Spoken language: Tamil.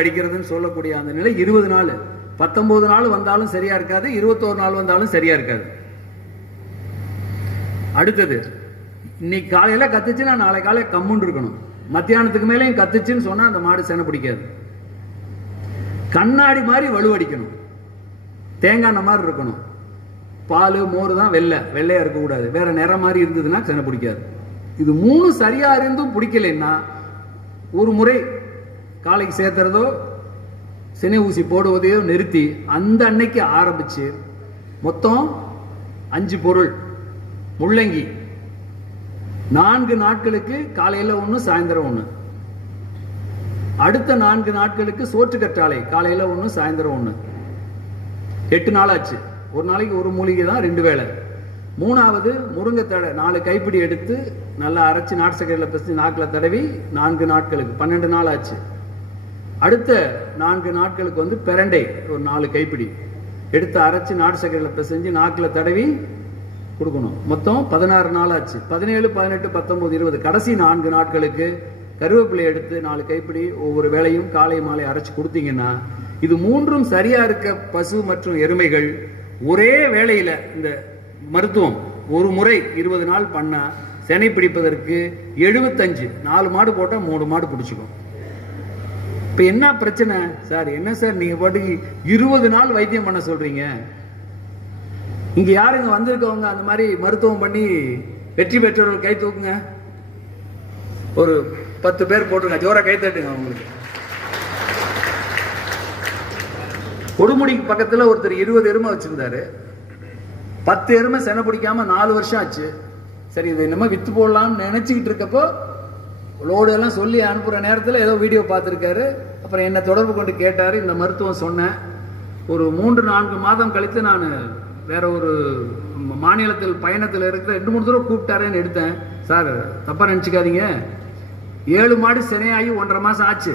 அடிக்கிறதுன்னு சொல்லக்கூடிய அந்த நிலை 20 நாள், 19 நாள் வந்தாலும் சரியா இருக்காது, 21 நாள் வந்தாலும் சரியா இருக்காது. அடுத்தது, இன்னைக்கு காலையில கத்துச்சுன்னா நாளை காலை கம்முன்னு இருக்கணும். மத்தியானத்துக்கு மேலேயும் கத்துச்சுன்னு சொன்னா அந்த மாடு செனை பிடிக்காது. கண்ணாடி மாதிரி வலுவடிக்கணும், தேங்காய் எண்ணெய் மாதிரி இருக்கணும். பால் மோர் தான் வெள்ளையா இருக்கக்கூடாது. வேற நிறம் மாதிரி இருந்ததுன்னா செனை பிடிக்காது. இது 3 சரியா இருந்தும் பிடிக்கலைன்னா ஒரு முறை காலைக்கு சேர்த்துறதோ சினை ஊசி போடுவதையோ நிறுத்தி அந்த அன்னைக்கு ஆரம்பிச்சு மொத்தம் 5 பொருள். முள்ளங்கி 4 நாட்களுக்கு காலையில 1, சாயந்தரம் 1. அடுத்த 4 நாட்களுக்கு சோற்றுக்கற்றாழை காலையில 1, சாயந்தரம் 1. 8 நாள் ஆச்சு. ஒரு நாளைக்கு ஒரு மூலிகை தான் 2 வேளை. 3வது முருங்கைத்தழை 4 கைப்பிடி எடுத்து நல்லா அரைச்சி நாட்டு சக்கரையில் பிசைஞ்சு நாக்கில் தடவி 4 நாட்களுக்கு 12 நாள் ஆச்சு. அடுத்த 4 நாட்களுக்கு வந்து பிரண்டை ஒரு 4 கைப்பிடி எடுத்து அரைச்சி நாட்டு சக்கரையில் பிசைஞ்சு நாக்கில் தடவி கொடுக்கணும். மொத்தம் 16 நாள் ஆச்சு. 17, 18, 19, 20 கடைசி 4 நாட்களுக்கு கருவேப்பிலை எடுத்து 4 கைப்பிடி ஒவ்வொரு வேளையும் காலை மாலை அரைச்சு கொடுத்தீங்கன்னா இது 3ம் சரியா இருக்க பசு மற்றும் எருமைகள் ஒரே வேளையில இந்த மருத்துவம் ஒரு முறை 20 நாள் பண்ணா செனை பிடிப்பதற்கு 75. 4 மாடு போட்டா 3 மாடு பிடிச்சிக்கும். இப்ப என்ன பிரச்சனை சார்? என்ன சார் நீங்க பாட்டுக்கு 20 நாள் வைத்தியம் பண்ண சொல்றீங்க? இங்க யாருங்க வந்திருக்கவங்க அந்த மாதிரி மருத்துவம் பண்ணி வெற்றி பெற்றவர்கள் கை தூக்குங்க. ஒரு 10 பேர் போட்டுருங்க, ஜோரா கை தட்டுங்க. அவங்களுக்கு கொடுமுடிக்கு பக்கத்துல ஒருத்தர் 20 எருமை வச்சிருந்தாரு. 10 எருமை செனை பிடிக்காம 4 வருஷம் ஆச்சு. சரி, இது என்னமோ வித்து போடலாம்னு நினைச்சுக்கிட்டு இருக்கப்போ லோடு எல்லாம் சொல்லி அனுப்புற நேரத்தில் ஏதோ வீடியோ பார்த்துருக்காரு. அப்புறம் என்ன தொடர்பு கொண்டு கேட்டாரு. இந்த மருத்துவம் சொன்னேன். ஒரு 3-4 மாதம் கழித்து நான் வேற ஒரு மாநிலத்தில் பயணத்தில் இருக்கிற 2-3 தடவை கூப்பிட்டாருன்னு எடுத்தேன். சார் தப்பா நினைச்சுக்காதீங்க, 7 மாடு சினையாகி 1.5 மாசம் ஆச்சு.